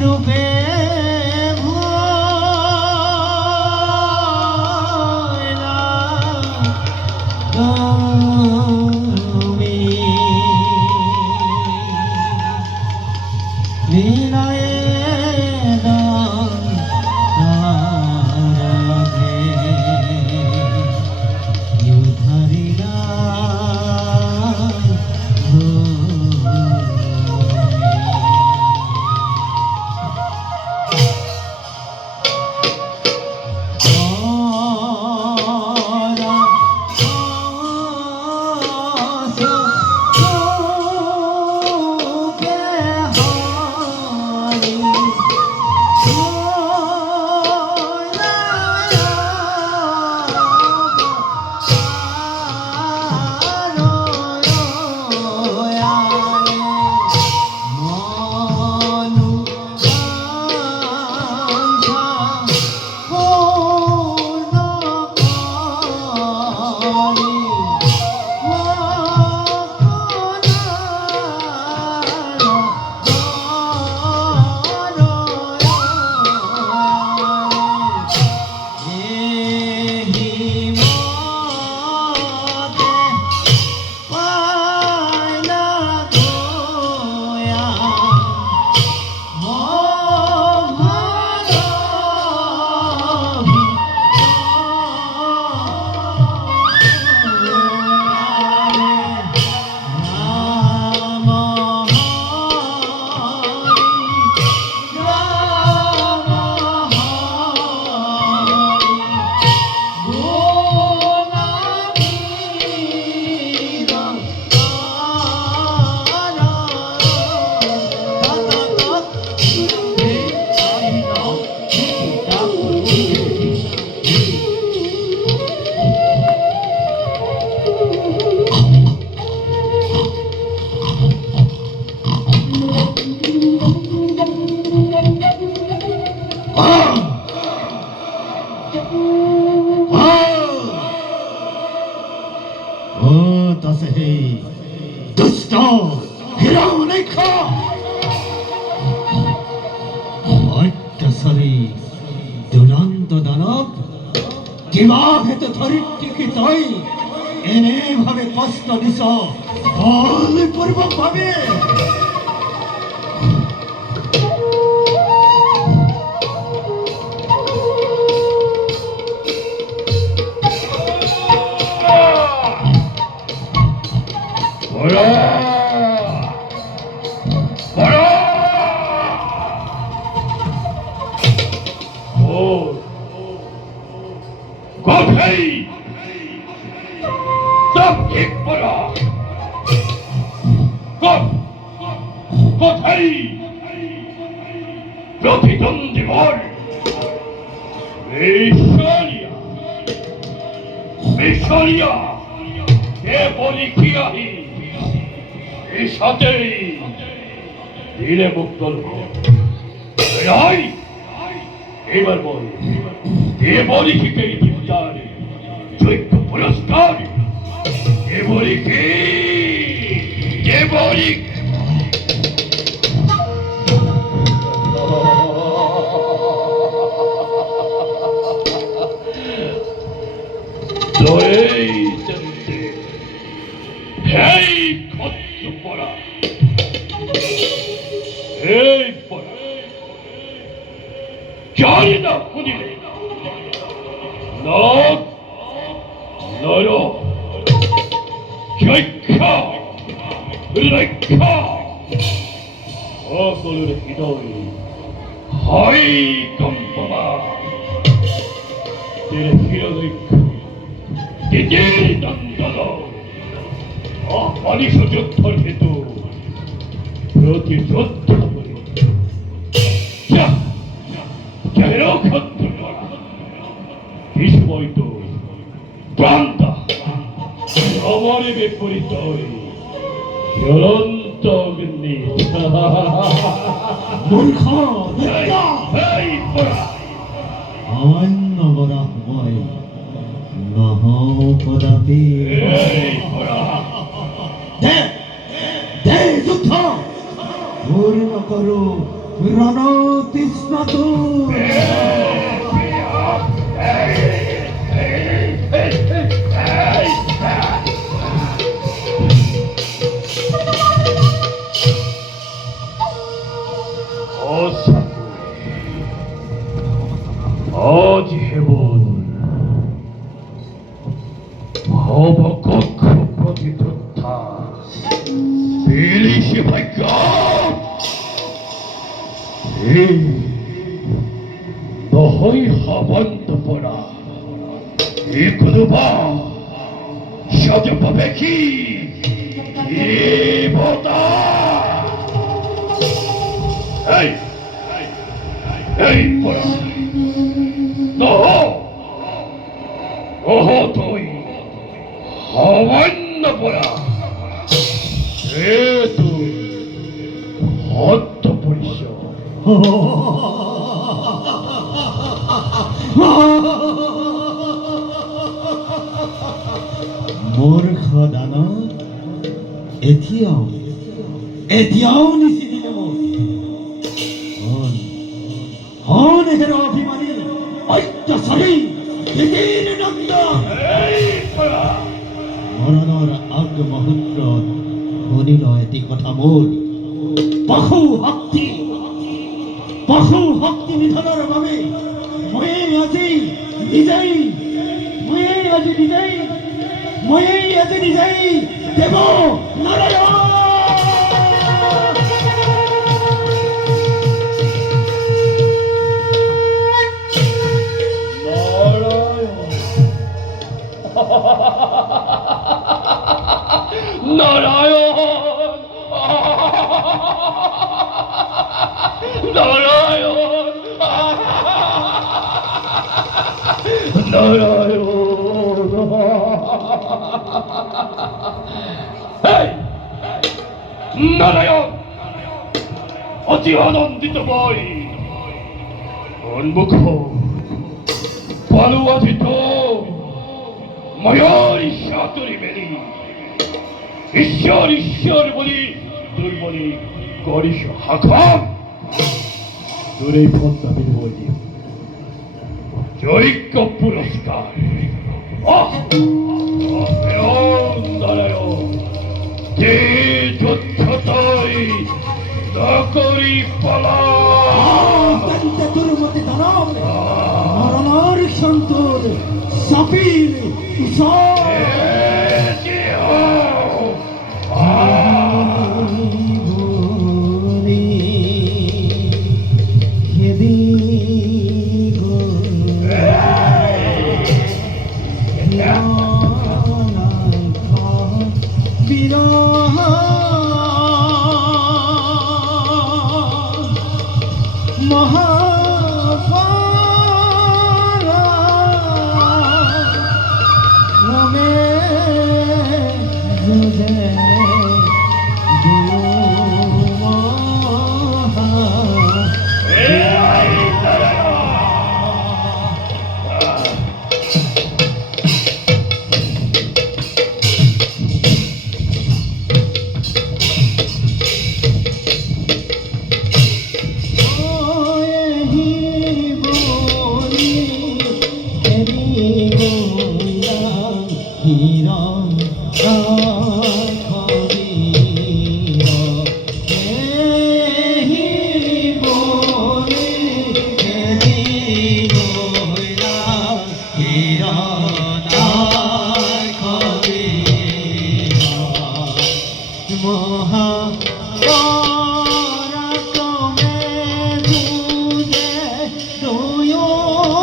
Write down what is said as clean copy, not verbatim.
রূপে দুরন্ত দানব কিবা হেতু ধরিত্রীকে তৈ এনে ভাবে কষ্ট দিছ বলপূর্বক ভাবে প্রতিদ্বন্দ্বী বল মিশরিয়া কে বলি কি আহি এই সাথে দিলে মুক্ত এবার বল কে বলি কি কে বিদ্যার যোগ্য পুরস্কার কে বলি কি কে বলি যুদ্ধের হেতু প্রতিযোদ্ধ প্রান্তা আমারে বিপরীত জ্বলন্ত অগ্নি মূর্খ অন্য বরা হয় নহপদাপি দে যুদ্ধ পূর্ণ করো রণতৃষ্ণা তোর। আজ হেমন ভবকক্ষ প্রতিযোদ্ধা বিলিশে ভাগ্য নহই হবন্ত পড়া একুলবা সজপবে কি বতা এই এই পড়া নহ নহ তুই হবন্য পড়া এ তুই হত্য পরিচয় মূর্খ দানব, এতিয়াও নিচিনি হন হের অভিমানী অত্যাচারী মৰণৰ আগমুহূৰ্তত শুনিল এটি কথা মোৰ। পশু শক্তি নিধনৰ বাবে ময়েই আজি নিজেই দেৱ নাৰায়ণ। নারায়ণ নারায়ণ নারায়ণ অতি আনন্দিত বই উন্মুখ পালুয়াধিত মায়ার সাতুরি মেলি ঈশ্বর বলি তুই বলি করিস হাকাম তোর এই পদ্মা বিনিময় দিয়ে জৈক্য পুরস্কার নারায়ণ যে যুদ্ধতই নকরি পালা তোর মতে দানব মরণার সন্তোর সাপির মহা